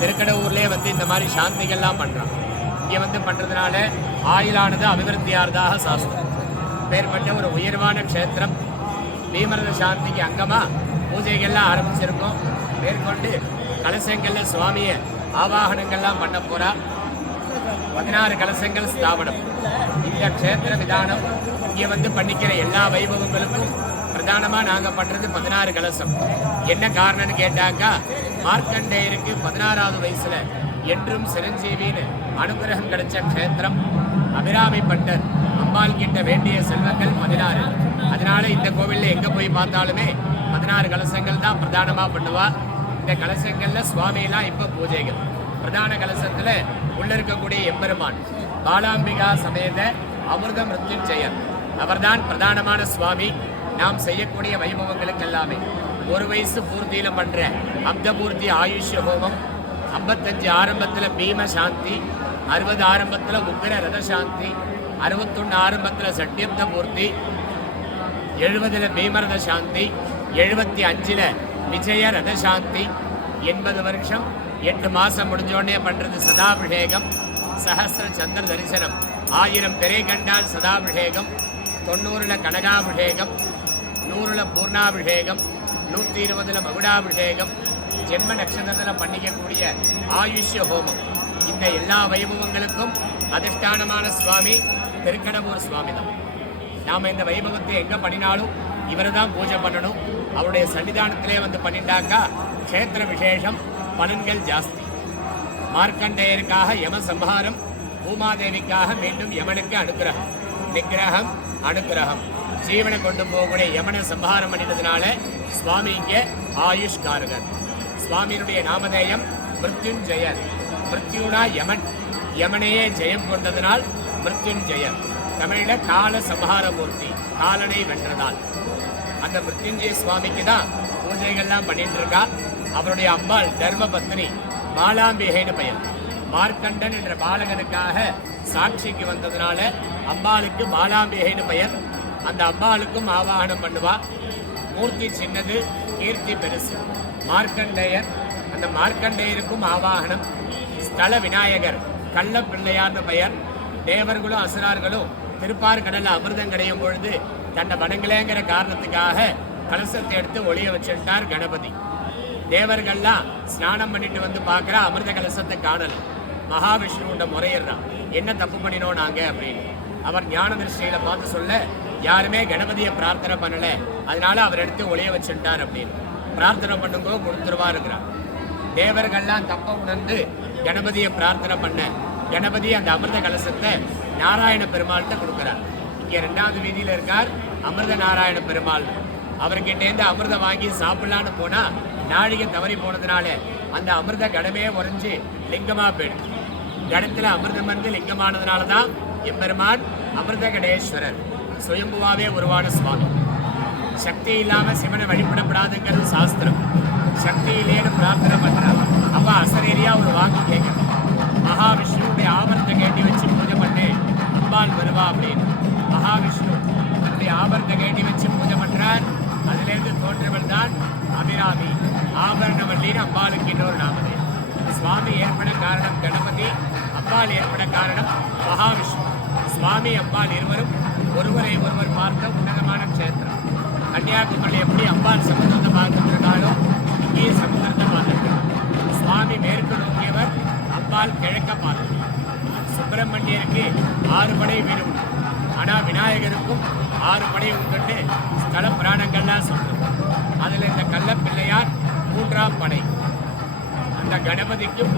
திருக்கடவுர்லேயே இந்த மாதிரி சாந்திகள்லாம் பண்ணுறான். இங்கே பண்ணுறதுனால ஆயுளானது அபிவிருத்தியார்தாக சாஸ்திரம். பேர்பட்ட ஒரு உயர்வான க்ஷேத்திரம். பீமரத சாந்திக்கு அங்கமாக பூஜைகள்லாம் ஆரம்பிச்சிருக்கோம். மேற்கொண்டு கலசங்களில் சுவாமியை ஆவாகனங்கள்லாம் பண்ண போகிறா. 16 கலசங்கள் ஸ்தாபனம். இந்த க்ஷேத்திர விதானம் இங்கே பண்ணிக்கிற எல்லா வைபவங்களுக்கும் பிரதானமாக நாங்கள் பண்ணுறது 16 கலசம். என்ன காரணம்னு கேட்டாக்கா, மார்க்கண்டேயருக்கு 16வது வயசில் என்றும் சிரஞ்சீவின்னு அனுகிரகம் கிடைச்ச க்ஷேத்திரம். அபிராமி பட்டர் அம்பாள் கிட்ட வேண்டிய செல்வங்கள் 16. அதனால இந்த கோவிலில் எங்கே போய் பார்த்தாலுமே 16 கலசங்கள் தான் பிரதானமாக பண்ணுவா. இந்த கலசங்களில் சுவாமியெல்லாம் இப்போ பூஜைகள். பிரதான கலசத்தில் உள்ள இருக்கக்கூடிய எம்பெருமான் பாலாம்பிகா சமேத அமிர்த மிருத்யுஞ்சயர், அவர்தான் பிரதானமான சுவாமி. நாம் செய்யக்கூடிய வைபவங்களுக்கு எல்லாமே 1 வயசு பூர்த்தியில் பண்ணுற அப்தபூர்த்தி ஆயுஷ்ய ஹோமம், 55 ஆரம்பத்தில் பீம சாந்தி, 60 ஆரம்பத்தில் உக்ர ரத சாந்தி, 61 ஆரம்பத்தில் சட்யப்த பூர்த்தி, 70 பீமரத சாந்தி, 75 விஜய ரத சாந்தி, 80 வருஷம் 8 மாதம் முடிஞ்சோடனே பண்ணுறது சதாபிஷேகம், சஹசிர சந்திர தரிசனம், 1000 பெரிய கண்டால் சதாபிஷேகம், 90 கனகாபிஷேகம், 100 பூர்ணாபிஷேகம், 120 மகுடாபிஷேகம், ஜென்ம நட்சத்திரத்தில் பண்ணிக்கக்கூடிய ஆயுஷ்ய ஹோமம். இந்த எல்லா வைபவங்களுக்கும் அதிஷ்டானமான சுவாமி திருக்கடவூர் சுவாமி தான். நாம் இந்த வைபவத்தை எங்கே பண்ணினாலும் இவரை தான் பூஜை பண்ணணும். அவருடைய சன்னிதானத்திலே பண்ணிட்டாக்கா க்ஷேத்திர விசேஷம், பலன்கள் ஜாஸ்தி. மார்க்கண்டேயருக்காக யம சம்ஹாரம், பூமாதேவிக்காக மீண்டும் யமனுக்கு அனுகிரகம். நிகிரகம் அனுகிரகம், ஜீவனை கொண்டு போகக்கூடிய யமனை சம்ஹாரம் பண்ணினதுனால சுவாமி இங்கே ஆயுஷ் காரகர். சுவாமியினுடைய நாமதேயம் மிருத்யுஞ்சயர். மிருத்யுனா யமன், யமனையே ஜெயம் கொண்டதனால் மிருத்யுஞ்சயர். தமிழில் கால சம்ஹாரமூர்த்தி, காலனை வென்றதால். அந்த மிருத்யுஞ்சய சுவாமிக்கு தான் பூஜைகள்லாம் பண்ணிட்டு இருக்கா. அவருடைய அம்பாள் தர்ம பத்னி பாலாம்பிகைன்னு பெயர். மார்க்கண்டன் என்ற பாலகனுக்காக சாட்சிக்கு வந்ததுனால அம்பாளுக்கு பாலாம்பிகைன்னு பெயர். அந்த அம்பாளுக்கும் ஆவாகனம் பண்ணுவா. மூர்த்தி சின்னது, கீர்த்தி பெருசு. மார்க்கண்டேயர், அந்த மார்க்கண்டேயருக்கும் ஆவாகனம். ஸ்தல விநாயகர் கள்ள பிள்ளையார்னு பெயர். தேவர்களும் அசுரார்களும் திருப்பார்கடலில் அமிர்தம் கிடையும் பொழுது தன்னை வணங்கலேங்கிற காரணத்துக்காக கலசத்தை எடுத்து ஒளிய வச்சுட்டார் கணபதி. தேவர்கள்லாம் ஸ்நானம் பண்ணிட்டு பார்க்குற அமிர்த கலசத்தை காணல. மகாவிஷ்ணுவோட முறையிடுறான், என்ன தப்பு பண்ணினோம் நாங்கள் அப்படின்னு. அவர் ஞான திருஷ்டியில் பார்த்து சொல்ல, யாருமே கணபதியை பிரார்த்தனை பண்ணலை, அதனால அவர் எடுத்து ஒளிய வச்சுட்டார் அப்படின்னு. பிரார்த்தனை பண்ணுங்கோ கொடுத்துருவா இருக்கிறார். தேவர்கள்லாம் தப்ப உணர்ந்து கணபதியை பிரார்த்தனை பண்ண கணபதி அந்த அமிர்த கலசத்தை நாராயண பெருமாள்கிட்ட கொடுக்குறார். இங்கே 2வது வீதியில் இருக்கார் அமிர்த நாராயண பெருமாள். அவர்கிட்டேருந்து அமிர்தம் வாங்கி சாப்பிடலான்னு போனால் நாழிகை தவறி போனதுனால அந்த அமிர்த கடமே உறைஞ்சி லிங்கமாக போயிடுது. கடத்தில் அமிர்தம் லிங்கமானதுனால தான் எம்பெருமான் அமிர்த கடேஸ்வரர், சுயம்புவாவே உருவான சுவாமி. சக்தி இல்லாமல் சிவனை வழிபடப்படாதுங்கிறது சாஸ்திரம். சக்தி இல்லைன்னு பிரார்த்தனை பண்ணுறாங்க. அப்போ அசரேரியா ஒரு வாக்கு கேட்குறோம், மகாவிஷ்ணுடைய ஆபரணத்தை கேட்டி வச்சு பூஜை பண்ணு, அம்பாள் வருவா அப்படின்னு. மகாவிஷ்ணு தன்னுடைய ஆபரணத்தை கேட்டி வச்சு பூஜை பண்ணுறார். அதிலேருந்து தோன்றவள் தான் அபிராமி. ஆபரணவல்லின்னு அம்பாளுக்கு இன்னொரு நாமதே. சுவாமி ஏற்பட காரணம் கணபதி, அம்பாள் ஏற்பட காரணம் மகாவிஷ்ணு. சுவாமி அம்பாள் இருவரும் ஒருவரை ஒருவர் பார்த்த உன்னதமான க்ஷேத்திரம். கன்னியாகுமரி எப்படி அம்பாள் சமுத்திரத்தை பார்த்துட்டு இருக்காளோ இங்கே சமுத்திரத்தை பார்த்துருக்காள். சுவாமி மேற்கு நோக்கியவர், அம்பாள் கிழக்க பார்த்து. சுப்பிரமணியருக்கு 6 படை வீடு உண்டு, ஆனால் விநாயகருக்கும் 6 படை உண்டுன்னு ஸ்தல புராணங்கள்லாம் சொல்லுது. அதில் இந்த கள்ளப்பிள்ளையார் 3ஆம் படை. அந்த கணபதிக்கும்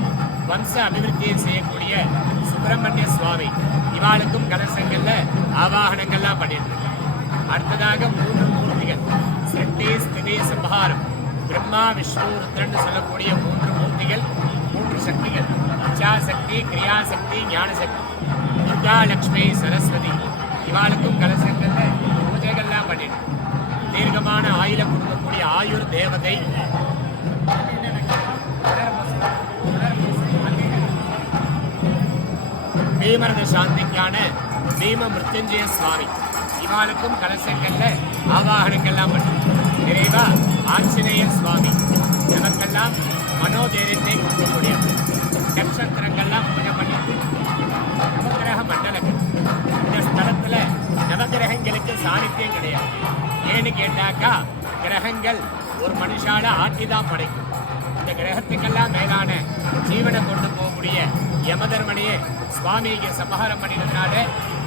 வம்ச அபிவிருத்தியை செய்யக்கூடிய சுப்பிரமணிய சுவாமி, இவாளுக்கும் கலசங்களில் ஆவாகனங்கள்லாம் பண்ணிட்டு. அடுத்ததாக 3 மூர்த்திகள், சிருஷ்டி ஸ்திதி சம்ஹாரம், பிரம்மா விஷ்ணு ருத்ரன் சொல்லக்கூடிய 3 மூர்த்திகள், 3 சக்திகள். இச்சாசக்தி, கிரியாசக்தி, ஞானசக்தி. துர்கா, லக்ஷ்மி, சரஸ்வதி, இவாளுக்கும் கலசங்களில் பூஜைகள்லாம் பண்ணிட்டு. தீர்க்கமான ஆயுளை கொடுக்கக்கூடிய ஆயுர் தேவதை. பீமரத சாந்திக்கான பீம மிருத்யுஞ்சய சுவாமி, இவாளுக்கும் கலசங்கள்ல ஆவாகனங்கள்லாம் பண்ணி. நிறைவா ஆஞ்சநேயர் சுவாமி, நமக்கெல்லாம் மனோதைரியத்தை கொடுக்கக்கூடியது. நட்சத்திரங்கள்லாம் பூஜை பண்ணிட்டு நவகிரக மண்டலங்கள் இந்த ஸ்தலத்துல நவகிரகங்களுக்கு சாநித்தியம் கிடையாது. ஏன்னு கேட்டாக்கா கிரகங்கள் ஒரு மனுஷால ஆட்சி தான் படைக்கும். இந்த கிரகத்துக்கெல்லாம் மேலான ஜீவனை கொண்டு போகக்கூடிய யமதர்மனையே சுவாமி இங்கே சமஹாரம் பண்ணினதுனால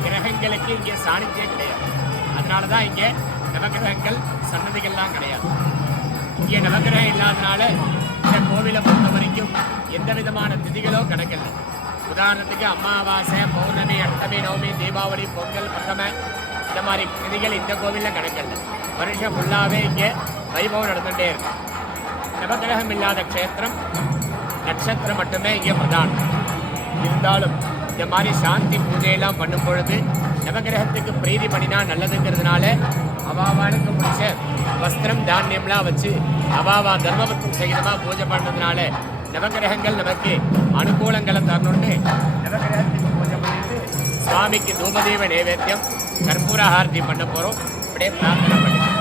கிரகங்களுக்கு இங்கே சாநித்தியம் கிடையாது. அதனால தான் இங்கே நவகிரகங்கள் சன்னதிகள்லாம் கிடையாது. இங்கே நவகிரகம் இல்லாதனால இந்த கோவிலை பொறுத்த வரைக்கும் எந்த விதமான திதிகளோ கிடைக்கல. உதாரணத்துக்கு அமாவாசை, பௌர்ணமி, அஷ்டமி, நவமி, தீபாவளி, பொங்கல், பட்டம இந்த மாதிரி திதிகள் இந்த கோவிலில் கிடைக்கல. வருஷம் ஃபுல்லாகவே இங்கே வைபவம் நடந்துகிட்டே இருக்கு. நவகிரகம் இல்லாத க்ஷேத்திரம் நட்சத்திரம் மட்டுமே இங்கே பிரதானம். இருந்தாலும் இந்த மாதிரி சாந்தி பூஜையெல்லாம் பண்ணும் பொழுது நவகிரகத்துக்கு பிரீதி பண்ணினா நல்லதுங்கிறதுனால அவாவாளுக்கு பிடிச்ச வஸ்திரம் தானியம்லாம் வச்சு அவாவா தர்மபத்தின் சகிதமாக பூஜை பண்ணதுனால நவகிரகங்கள் நமக்கு அனுகூலங்களை தரணும்னு நவகிரகத்துக்கு பூஜை பண்ணிட்டு சுவாமிக்கு தூபதீப நைவேத்தியம் கற்பூர ஆரத்தி பண்ண போகிறோம். அப்படியே பிரார்த்தனை பண்ணிக்கலாம்.